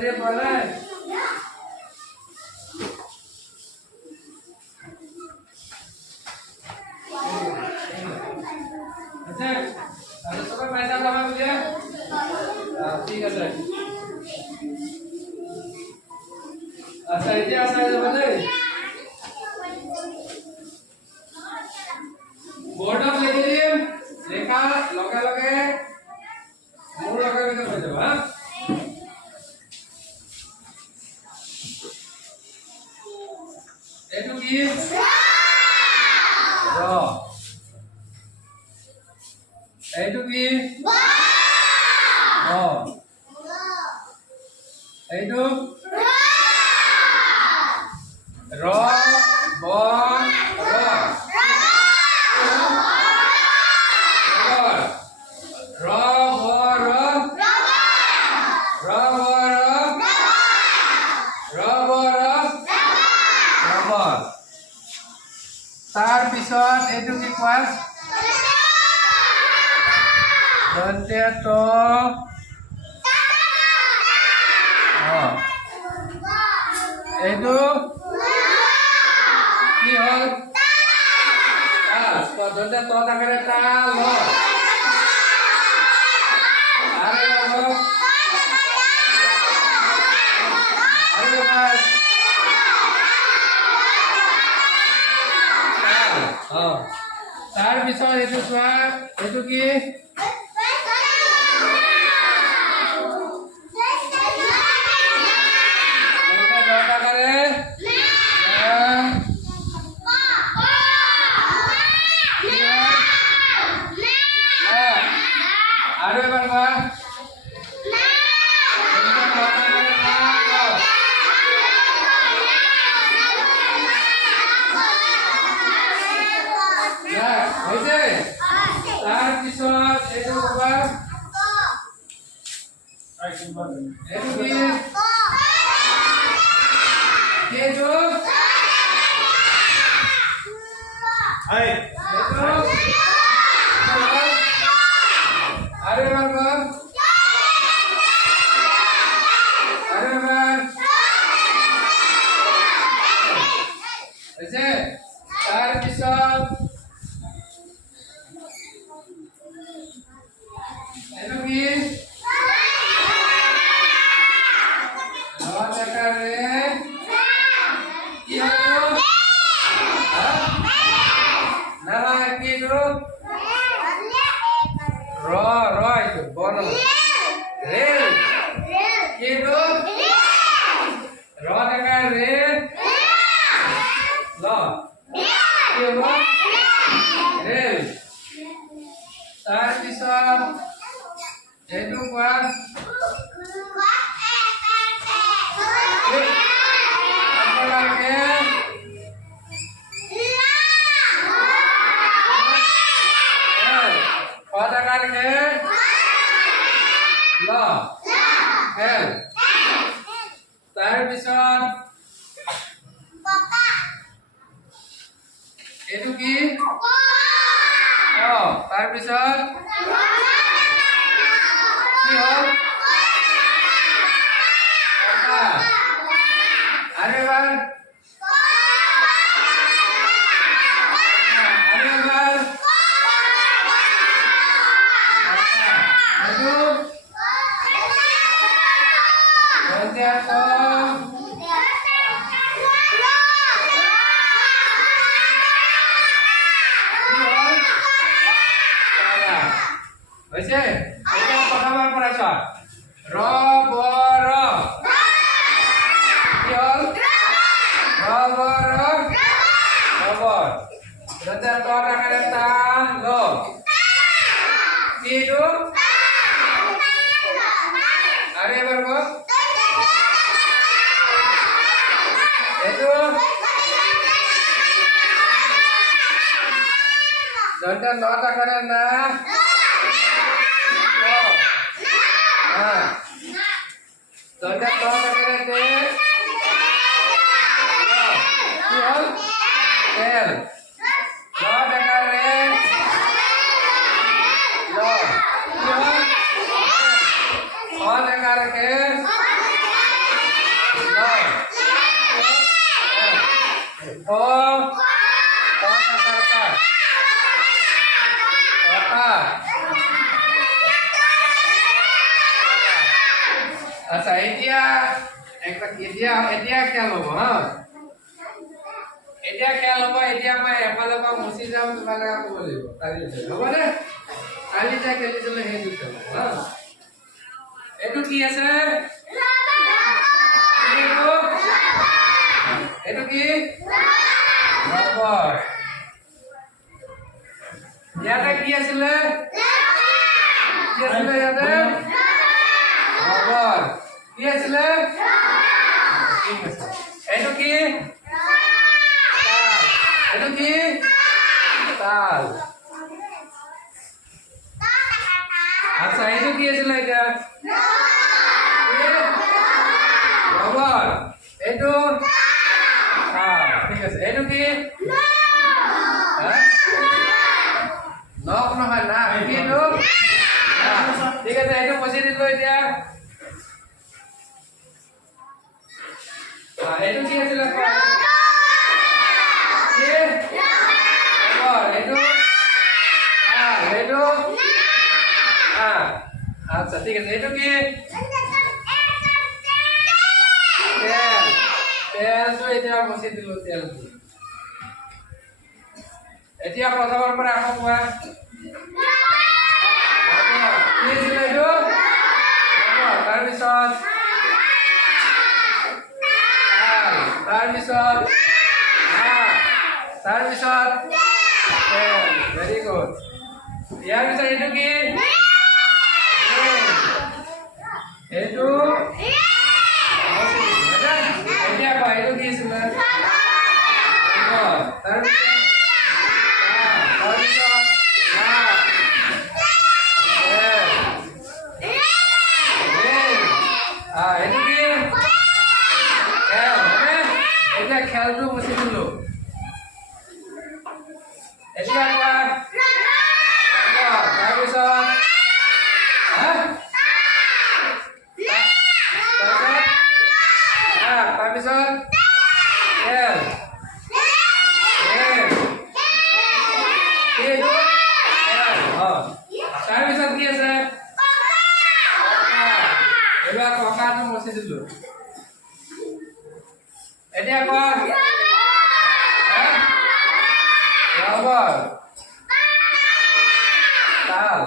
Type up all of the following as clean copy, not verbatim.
দিয়ে বলে আচ্ছা তাহলে সবাই পয়সা জমা বুঝে ঠিক আছে আচ্ছা এটা আসা যাবে बोर्ड ऑफ लिखे लेखा लगे लगे मूल लगे भी तो हो जाओ हाँ एटू की रो एटू की रो एटू रो बो तार पिছত एटू की क्लास दन्ते तो एटू की हल तो दन्ते तो थाके ता लो आरे लो आरे बस तार पिছত एटू चुआ एटू की दरटा करे आरो एबार बा तार पिছত एटू बाबा एटू की एटू हाय एटू अरे बाबा अरे बाबा ऐसे तार पिছত एटू की लॉ कर रे की हो ना ना की दो रो रो तो बोलो रे की दो रो कर रे लॉ की हो रे तार पिছত एटू का तार पिছত एटू की तार पिছত की हल अरे बार अरे बार एटू दन्ते तो वैसे এটা প্রথমবার পড়াছ র ব র কি হল র ব র রবর দন্তে তো টাকারে তা ল কি দু আরে এবার বল এটু দন্তে ল টাকারে না दंडा तो करे थे हल तेल लो टका रे लो की हल 6 टका रे ও কটা আচ্ছা এতিয়া একটা এতিয়া খেল হ'ব হা এতিয়া খেল হ'ব এতিয়া মই এফালে পৰা মুচি যাম তোমালে ক'ব লাগিব তালি হ'ব নে তালি যা খেলিছিলে সেইটো খেল হা এইটো কি আছে এইটো কি ৰবৰ ইয়াতে কি আছিলে ইয়াতে ৰবৰ কি আছিলে ঠিক আছে এইটো কি এইটো কি তাল আচ্ছা এইটো কি আছিলে এতিয়া ৰবৰ এইটো ঠিক আছে এইটো কি নখ নহয় না কি এইটো ঠিক আছে এইটো মচি দিলো এতিয়া এইটো কি আছিলে আচ্ছা ঠিক আছে এইটো কি তেলটো এতিয়া মচি দিলো তেলটো এতিয়া প্ৰথমৰ পৰা আকৌ কোৱা কি আছিলে এইটো তাৰপিছত তাৰপিছত ভেৰি গুড ইয়াৰ পিছত এইটো কি এইটো এতিয়া কোৱা এইটো কি আছিলে তাৰপিছত খেলটো মুচি দিলো এতিয়া কোৱা তাৰপিছত তাৰপিছত কি আছে এইবাৰ ককাটো মচি দিলো এতিয়া কোৱা ৰবৰ তাল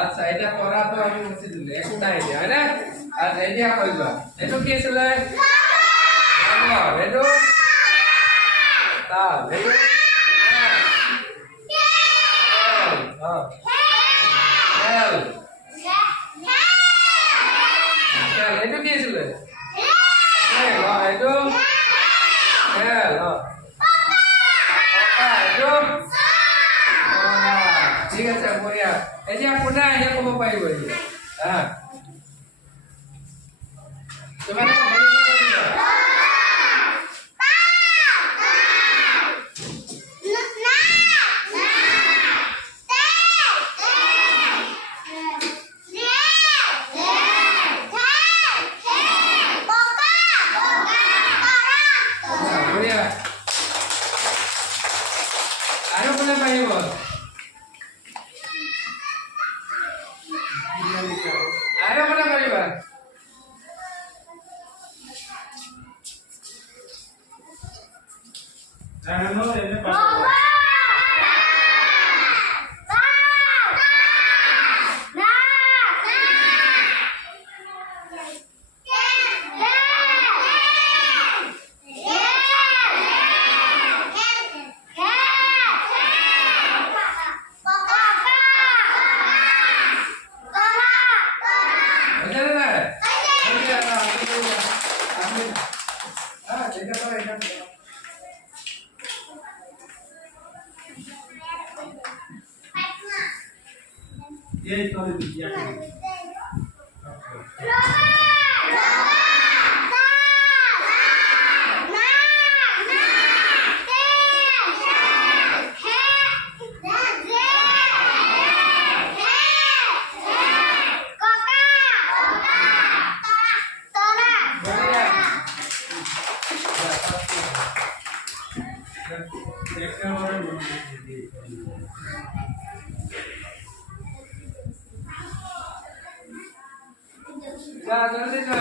আচ্ছা এতিয়া পঢ়াটো আমি মুচি দিলো একো নাই এতিয়া হয় নে আচ্ছা এতিয়া কৈ যোৱা এইটো কি আছিলে এইটো তাল এইটো এইটো কি আছিলে এইটো ঠিক আছে বঢ়িয়া এতিয়া কোনে আহি ক'ব পাৰিব এতিয়া তোমালোকে আৰু কোনে পাৰিব আৰু কোনে পাৰিবা ये तो दिया যা জলদি যা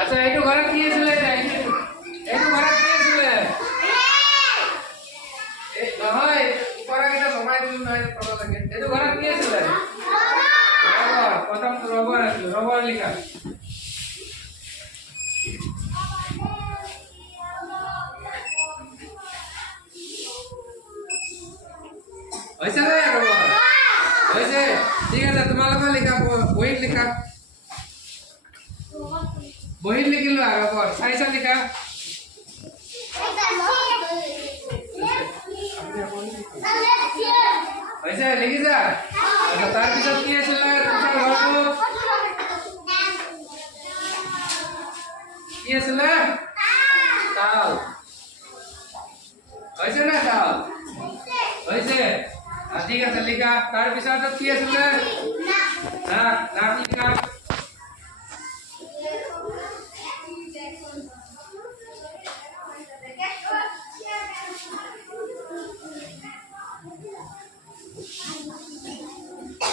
আচ্ছা এইটো ঘৰত কি আছিলে এইটো ঘৰত কি আছিলে এই নহয় উপৰা কিটা জমাই দিলো নহয় পতা লাগে এইটো ঘৰত কি আছিলে ৰবৰ প্ৰথম ৰবৰ আছিল ৰবৰ লিখা হৈছে নে ৰবৰ হৈছে ঠিক আছে তোমালোকে লিখা বহিত লিখা বহিত লিখিলো ৰবৰ চাইছা লিখা হৈছে লিখিছা আচ্ছা তাৰ পিছত কি আছিল তোমাৰ ঘৰটো কি আছিল তাল হৈছে না তাল হৈছে ঠিক আছে লিখা তাৰ পিছত কি আছিল নাক নাক লিখা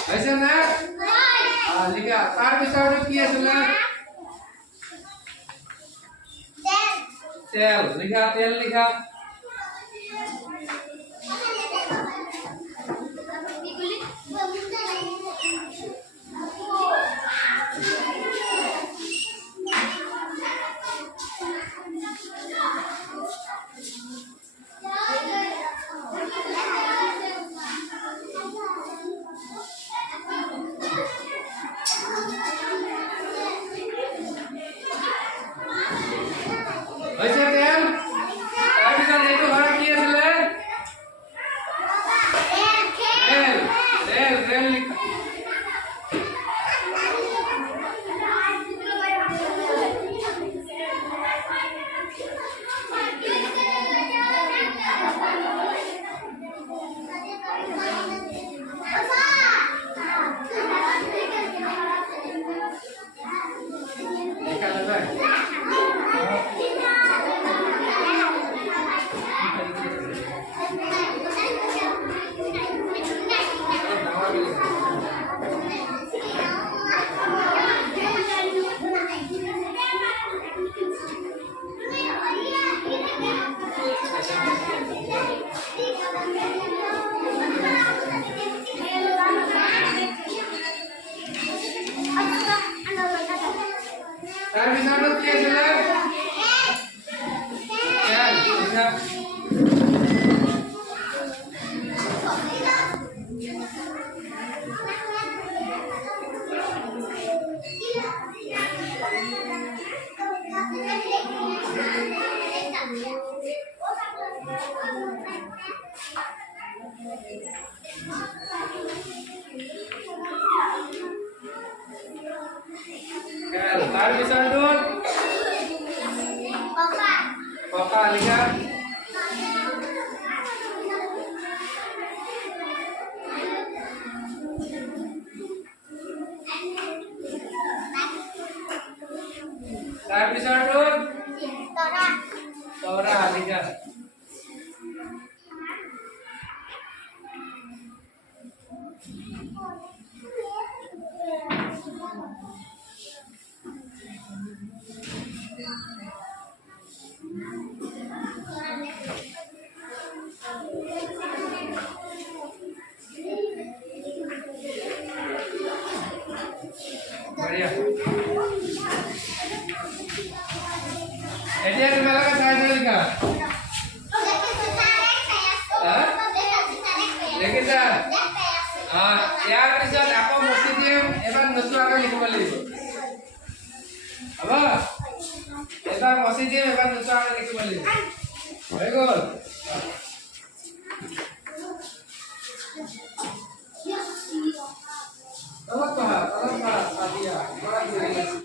ऐसे ना लिखा तार पिछाड़ की है सुना तेल लिखा तेल लिखा ऐसे तेल তার পিছৰটো ককা লিখা তার পিছৰটো তৰা লিখা बढ़िया एडिया तुम्हाला काय सांगितलं का लेकिन हां यार पिছত আকৌ মচি দিম এবাৰ নতুৱাকৈ লিখিব লাগিব হ'ব এবাৰ মচি দিম এবাৰ নতুৱাকৈ লিখিব লাগিব হৈ গ'ল